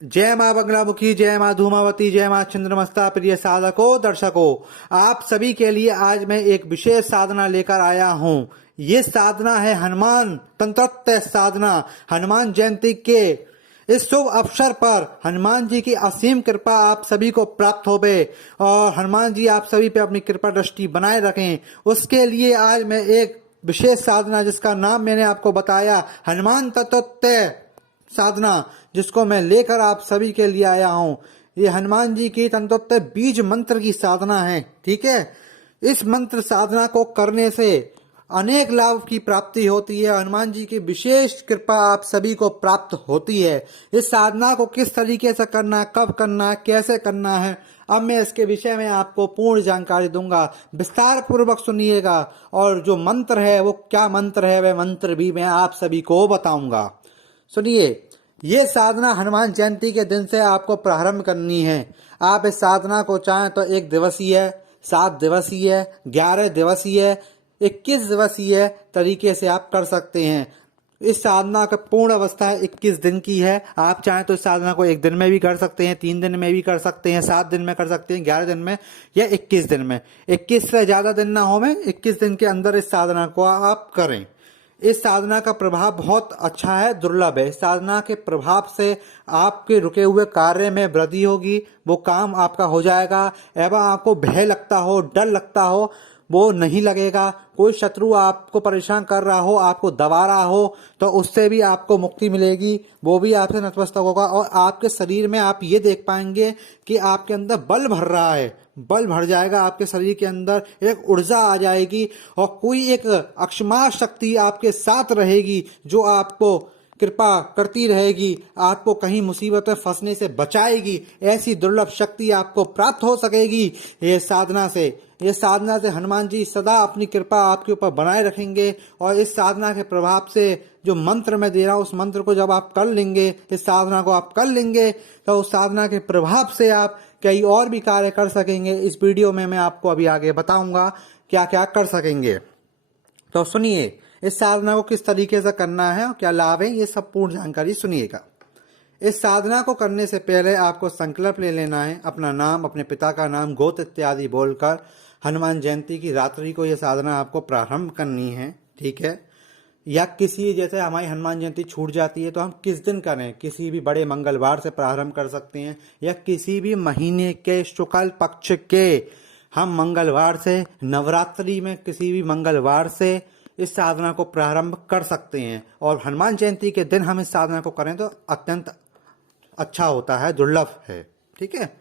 जय माँ बगलामुखी, जय माँ धूमावती, जय माँ चंद्रमस्ता। प्रिय साधकों, दर्शकों, आप सभी के लिए आज मैं एक विशेष साधना लेकर आया हूँ। ये साधना है हनुमान तंत्रोक्त साधना। हनुमान जयंती के इस शुभ अवसर पर हनुमान जी की असीम कृपा आप सभी को प्राप्त होवे और हनुमान जी आप सभी पे अपनी कृपा दृष्टि बनाए रखें। उसके लिए आज मैं एक विशेष साधना, जिसका नाम मैंने आपको बताया, हनुमान तत्वोक्त साधना, जिसको मैं लेकर आप सभी के लिए आया हूँ। ये हनुमान जी की तंत्रोक्त बीज मंत्र की साधना है। ठीक है, इस मंत्र साधना को करने से अनेक लाभ की प्राप्ति होती है। हनुमान जी की विशेष कृपा आप सभी को प्राप्त होती है। इस साधना को किस तरीके से करना है, कब करना है, कैसे करना है, अब मैं इसके विषय में आपको पूर्ण जानकारी दूंगा। विस्तार पूर्वक सुनिएगा और जो मंत्र है वो क्या मंत्र है, वह मंत्र भी मैं आप सभी को बताऊंगा। सुनिए, ये साधना हनुमान जयंती के दिन से आपको प्रारंभ करनी है। आप इस साधना को चाहें तो 1 दिवसीय, 7 दिवसीय, 11 दिवसीय, 21 दिवसीय तरीके से आप कर सकते हैं। इस साधना का पूर्ण अवस्था 21 दिन की है। आप चाहें तो इस साधना को 1 दिन में भी कर सकते हैं, 3 दिन में भी कर सकते हैं, 7 दिन में कर सकते हैं, 11 दिन में या 21 दिन में। 21 से ज्यादा दिन ना हो, में 21 दिन के अंदर इस साधना को आप करें। इस साधना का प्रभाव बहुत अच्छा है, दुर्लभ है। इस साधना के प्रभाव से आपके रुके हुए कार्य में वृद्धि होगी, वो काम आपका हो जाएगा। एवं आपको भय लगता हो, डर लगता हो, वो नहीं लगेगा। कोई शत्रु आपको परेशान कर रहा हो, आपको दबा रहा हो, तो उससे भी आपको मुक्ति मिलेगी, वो भी आपसे नतमस्तक होगा। और आपके शरीर में आप ये देख पाएंगे कि आपके अंदर बल भर रहा है, बल भर जाएगा। आपके शरीर के अंदर एक ऊर्जा आ जाएगी और कोई एक अक्षमा शक्ति आपके साथ रहेगी, जो आपको कृपा करती रहेगी, आपको कहीं मुसीबत में फंसने से बचाएगी। ऐसी दुर्लभ शक्ति आपको प्राप्त हो सकेगी ये साधना से। ये साधना से हनुमान जी सदा अपनी कृपा आपके ऊपर बनाए रखेंगे। और इस साधना के प्रभाव से जो मंत्र मैं दे रहा हूँ, उस मंत्र को जब आप कर लेंगे, इस साधना को आप कर लेंगे, तो उस साधना के प्रभाव से आप कई और भी कार्य कर सकेंगे। इस वीडियो में मैं आपको अभी आगे बताऊंगा क्या क्या कर सकेंगे। तो सुनिए, इस साधना को किस तरीके से करना है और क्या लाभ है, ये सब पूर्ण जानकारी सुनिएगा। इस साधना को करने से पहले आपको संकल्प ले लेना है। अपना नाम, अपने पिता का नाम, गोत्र इत्यादि बोलकर हनुमान जयंती की रात्रि को यह साधना आपको प्रारंभ करनी है। ठीक है, या किसी, जैसे हमारी हनुमान जयंती छूट जाती है तो हम किस दिन करें, किसी भी बड़े मंगलवार से प्रारंभ कर सकते हैं, या किसी भी महीने के शुक्ल पक्ष के हम मंगलवार से, नवरात्रि में किसी भी मंगलवार से इस साधना को प्रारंभ कर सकते हैं। और हनुमान जयंती के दिन हम इस साधना को करें तो अत्यंत अच्छा होता है, दुर्लभ है। ठीक है,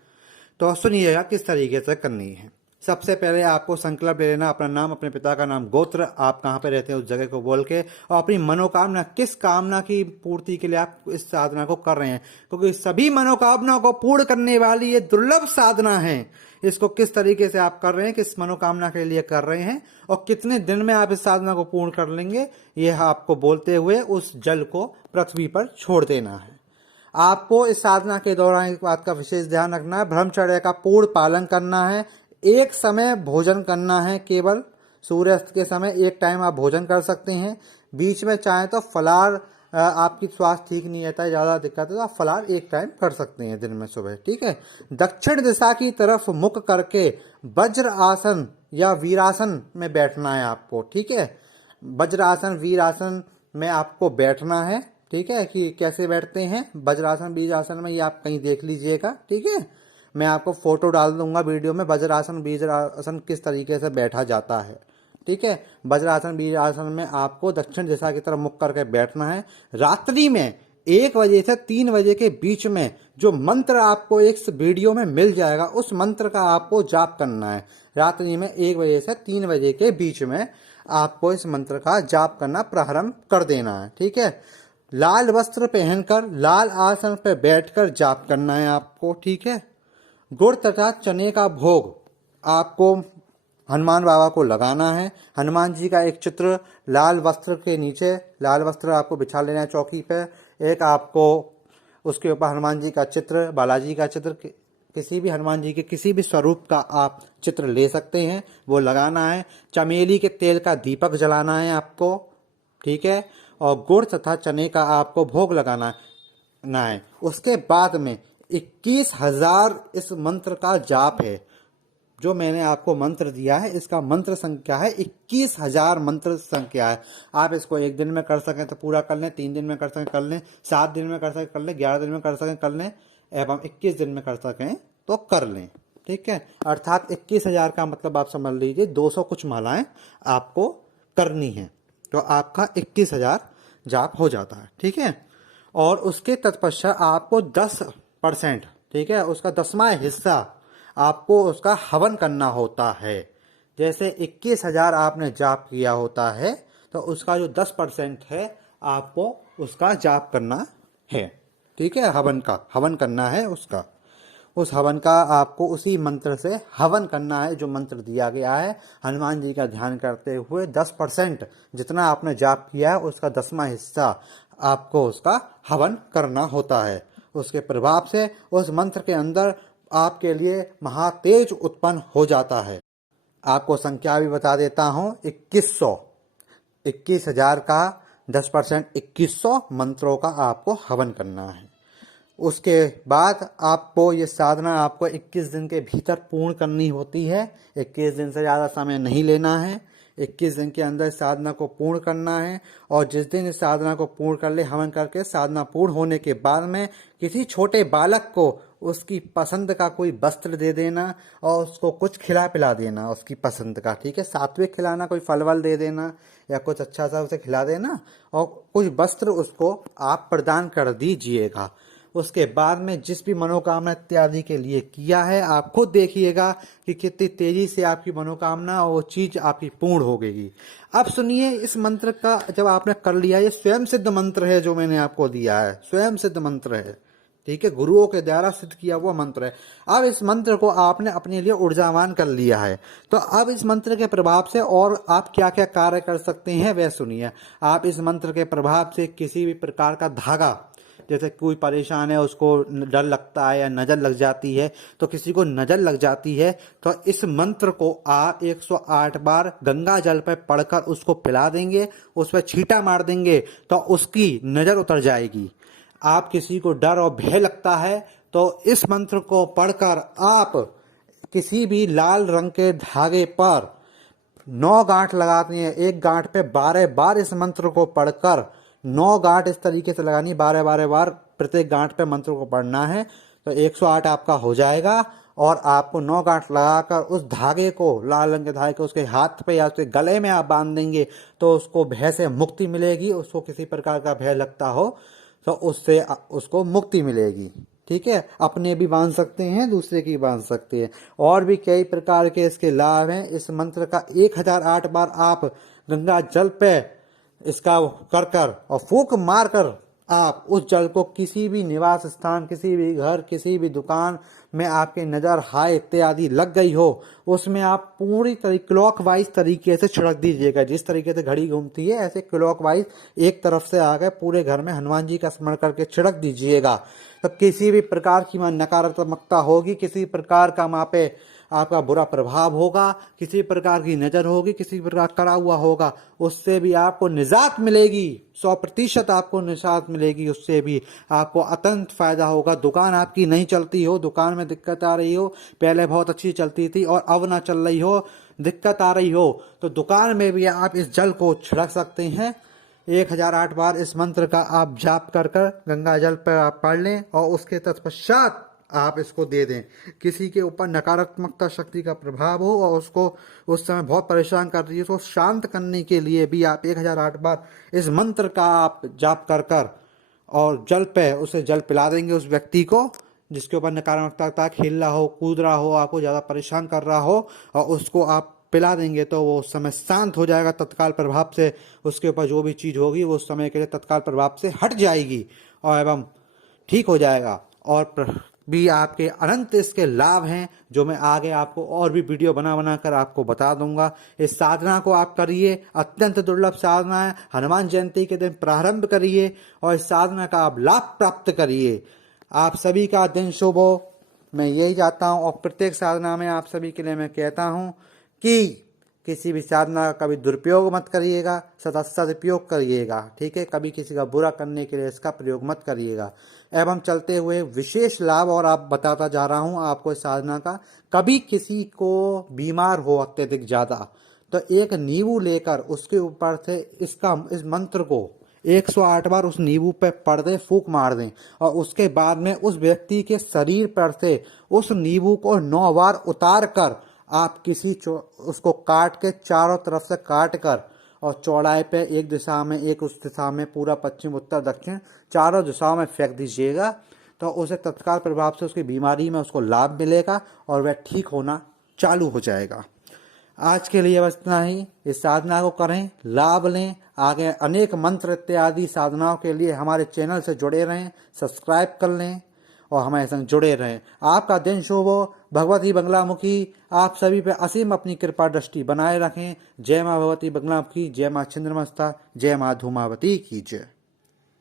तो सुनिएगा किस तरीके से करनी है। सबसे पहले आपको संकल्प ले लेना, अपना नाम, अपने पिता का नाम, गोत्र, आप कहाँ पे रहते हैं उस जगह को बोल के, और अपनी मनोकामना, किस कामना की पूर्ति के लिए आप इस साधना को कर रहे हैं, क्योंकि सभी मनोकामना को पूर्ण करने वाली ये दुर्लभ साधना है। इसको किस तरीके से आप कर रहे हैं, किस मनोकामना के लिए कर रहे हैं और कितने दिन में आप इस साधना को पूर्ण कर लेंगे, यह आपको बोलते हुए उस जल को पृथ्वी पर छोड़ देना है। आपको इस साधना के दौरान एक बात का विशेष ध्यान रखना है, ब्रह्मचर्य का पूर्ण पालन करना है। एक समय भोजन करना है, केवल सूर्यास्त के समय एक टाइम आप भोजन कर सकते हैं। बीच में चाहें तो फलाहार, आपकी स्वास्थ्य ठीक नहीं रहता है, ज़्यादा दिक्कत है तो आप फलाहार एक टाइम कर सकते हैं दिन में सुबह। ठीक है, दक्षिण दिशा की तरफ मुख करके वज्र आसन या वीरासन में बैठना है आपको। ठीक है, वज्रासन, वीरासन में आपको बैठना है। ठीक है, कि कैसे बैठते हैं वज्रासन वीरासन में, ये आप कहीं देख लीजिएगा। ठीक है, मैं आपको फोटो डाल दूंगा वीडियो में, वज्रासन वीरासन किस तरीके से बैठा जाता है। ठीक है, वज्रासन वीरासन में आपको दक्षिण दिशा की तरफ मुख करके बैठना है। रात्रि में 1 बजे से 3 बजे के बीच में जो मंत्र आपको इस वीडियो में मिल जाएगा, उस मंत्र का आपको जाप करना है। रात्रि में 1 बजे से 3 बजे के बीच में आपको इस मंत्र का जाप करना प्रारंभ कर देना है। ठीक है, लाल वस्त्र पहनकर लाल आसन पर बैठकर जाप करना है आपको। ठीक है, गुड़ तथा चने का भोग आपको हनुमान बाबा को लगाना है। हनुमान जी का एक चित्र लाल वस्त्र के नीचे, लाल वस्त्र आपको बिछा लेना है चौकी पे। एक आपको उसके ऊपर हनुमान जी का चित्र, बालाजी का चित्र, किसी भी हनुमान जी के किसी भी स्वरूप का आप चित्र ले सकते हैं, वो लगाना है। चमेली के तेल का दीपक जलाना है आपको। ठीक है, और गुड़ तथा चने का आपको भोग लगाना है। है। उसके बाद में 21,000 इस मंत्र का जाप है। जो मैंने आपको मंत्र दिया है इसका मंत्र संख्या है 21,000 मंत्र संख्या है। आप इसको एक दिन में कर सकें तो पूरा कर लें, 3 दिन में कर सकें कर लें, 7 दिन में कर सकें कर लें, 11 दिन में कर सकें कर लें, एवं 21 दिन में कर सकें तो कर लें। ठीक है, अर्थात 21,000 का मतलब आप समझ लीजिए 200 कुछ मालाएं आपको करनी है तो आपका 21,000 जाप हो जाता है। ठीक है, और उसके तत्पश्चात आपको 10%, ठीक है, उसका 10वां हिस्सा आपको उसका हवन करना होता है। जैसे 21,000 आपने जाप किया होता है तो उसका जो 10% है आपको उसका जाप करना है। ठीक है, हवन करना है उसका। उस हवन का आपको उसी मंत्र से हवन करना है जो मंत्र दिया गया है। हनुमान जी का ध्यान करते हुए 10% जितना आपने जाप किया है उसका 10वां हिस्सा आपको उसका हवन करना होता है। उसके प्रभाव से उस मंत्र के अंदर आपके लिए महातेज उत्पन्न हो जाता है। आपको संख्या भी बता देता हूं, 2100, 21,000 का 10% 2100 मंत्रों का आपको हवन करना है। उसके बाद आपको ये साधना आपको 21 दिन के भीतर पूर्ण करनी होती है। 21 दिन से ज़्यादा समय नहीं लेना है। 21 दिन के अंदर साधना को पूर्ण करना है। और जिस दिन इस साधना को पूर्ण कर ले, हवन करके साधना पूर्ण होने के बाद में किसी छोटे बालक को उसकी पसंद का कोई वस्त्र दे देना और उसको कुछ खिला पिला देना उसकी पसंद का। ठीक है, सात्विक खिलाना, कोई फल वल दे देना या कुछ अच्छा सा उसे खिला देना और कुछ वस्त्र उसको आप प्रदान कर दीजिएगा। उसके बाद में जिस भी मनोकामना इत्यादि के लिए किया है आप खुद देखिएगा कि कितनी तेजी से आपकी मनोकामना और वो चीज आपकी पूर्ण हो गई। अब सुनिए, इस मंत्र का जब आपने कर लिया, ये स्वयं सिद्ध मंत्र है जो मैंने आपको दिया है, स्वयं सिद्ध मंत्र है। ठीक है, गुरुओं के द्वारा सिद्ध किया हुआ मंत्र है। अब इस मंत्र को आपने अपने लिए ऊर्जावान कर लिया है तो अब इस मंत्र के प्रभाव से और आप क्या क्या कार्य कर सकते हैं वह सुनिए। आप इस मंत्र के प्रभाव से किसी भी प्रकार का धागा, जैसे कोई परेशान है उसको डर लगता है या नजर लग जाती है, तो किसी को नजर लग जाती है तो इस मंत्र को आप 108 बार गंगा जल पर पढ़कर उसको पिला देंगे, उस पर छींटा मार देंगे तो उसकी नजर उतर जाएगी। आप किसी को डर और भय लगता है तो इस मंत्र को पढ़कर आप किसी भी लाल रंग के धागे पर 9 गांठ लगाते हैं। एक गांठ पे 12 बार इस मंत्र को पढ़कर 9 गांठ इस तरीके से लगानी, 12 बार प्रत्येक गांठ पे मंत्र को पढ़ना है तो 108 आपका हो जाएगा। और आपको 9 गांठ लगाकर उस धागे को, लाल रंग के धागे को उसके हाथ पे या उसके गले में आप बांध देंगे तो उसको भय से मुक्ति मिलेगी। उसको किसी प्रकार का भय लगता हो तो उससे उसको मुक्ति मिलेगी। ठीक है, अपने भी बांध सकते हैं, दूसरे की बांध सकते हैं। और भी कई प्रकार के इसके लाभ हैं। इस मंत्र का 1008 बार आप गंगा जल पे इसका कर और फूंक मारकर आप उस जल को किसी भी निवास स्थान, किसी भी घर, किसी भी दुकान में आपके नजर हाय इत्यादि लग गई हो, उसमें आप पूरी क्लॉकवाइज तरीके से छिड़क दीजिएगा। जिस तरीके से घड़ी घूमती है ऐसे क्लॉकवाइज एक तरफ से आकर पूरे घर में हनुमान जी का स्मरण करके छिड़क दीजिएगा। तो किसी भी प्रकार की नकारात्मकता होगी, किसी प्रकार का वहाँ पे आपका बुरा प्रभाव होगा, किसी प्रकार की नजर होगी, किसी प्रकार करा हुआ होगा, उससे भी आपको निजात मिलेगी। 100% आपको निजात मिलेगी। उससे भी आपको अत्यंत फायदा होगा। दुकान आपकी नहीं चलती हो, दुकान में दिक्कत आ रही हो, पहले बहुत अच्छी चलती थी और अब ना चल रही हो, दिक्कत आ रही हो, तो दुकान में भी आप इस जल को छिड़क सकते हैं। 1008 बार इस मंत्र का आप जाप कर गंगा जल पर आप पढ़ लें और उसके तत्पश्चात आप इसको दे दें। किसी के ऊपर नकारात्मकता शक्ति का प्रभाव हो और उसको उस समय बहुत परेशान कर रही है, उसको शांत करने के लिए भी आप 1008 बार इस मंत्र का आप जाप कर और जल पे उसे जल पिला देंगे उस व्यक्ति को जिसके ऊपर नकारात्मकता खेल रहा हो, कूद रहा हो, आपको ज़्यादा परेशान कर रहा हो, और उसको आप पिला देंगे तो वो उस समय शांत हो जाएगा। तत्काल प्रभाव से उसके ऊपर जो भी चीज़ होगी वो उस समय के लिए तत्काल प्रभाव से हट जाएगी और एवं ठीक हो जाएगा। और भी आपके अनंत इसके लाभ हैं जो मैं आगे आपको और भी वीडियो बना कर आपको बता दूंगा। इस साधना को आप करिए, अत्यंत दुर्लभ साधना है। हनुमान जयंती के दिन प्रारंभ करिए और इस साधना का आप लाभ प्राप्त करिए। आप सभी का दिन शुभ हो, मैं यही चाहता हूँ। और प्रत्येक साधना में आप सभी के लिए मैं कहता हूँ कि किसी भी साधना का कभी दुरुपयोग मत करिएगा, सदा सदुपयोग करिएगा। ठीक है, कभी किसी का बुरा करने के लिए इसका प्रयोग मत करिएगा। एवं चलते हुए विशेष लाभ और आप बताता जा रहा हूं आपको इस साधना का। कभी किसी को बीमार हो अत्यधिक ज्यादा, तो एक नींबू लेकर उसके ऊपर से इस मंत्र को 108 बार उस नींबू पे पढ़ दें, फूंक मार दें, और उसके बाद में उस व्यक्ति के शरीर पर से उस नींबू को 9 बार उतार कर आप उसको काट के चारों तरफ से काट कर और चौड़ाई पे एक दिशा में, एक उस दिशा में, पूरा पश्चिम उत्तर दक्षिण चारों दिशाओं में फेंक दीजिएगा। तो उसे तत्काल प्रभाव से उसकी बीमारी में उसको लाभ मिलेगा और वह ठीक होना चालू हो जाएगा। आज के लिए बस इतना ही। इस साधना को करें, लाभ लें। आगे अनेक मंत्र इत्यादि साधनाओं के लिए हमारे चैनल से जुड़े रहें, सब्सक्राइब कर लें और हमारे संग जुड़े रहें। आपका दिन शुभ हो। भगवती बंगलामुखी आप सभी पे असीम अपनी कृपा दृष्टि बनाए रखें। जय माँ भगवती बंगलामुखी, जय माँ छिंद्रमस्ता, जय माँ धूमावती की जय।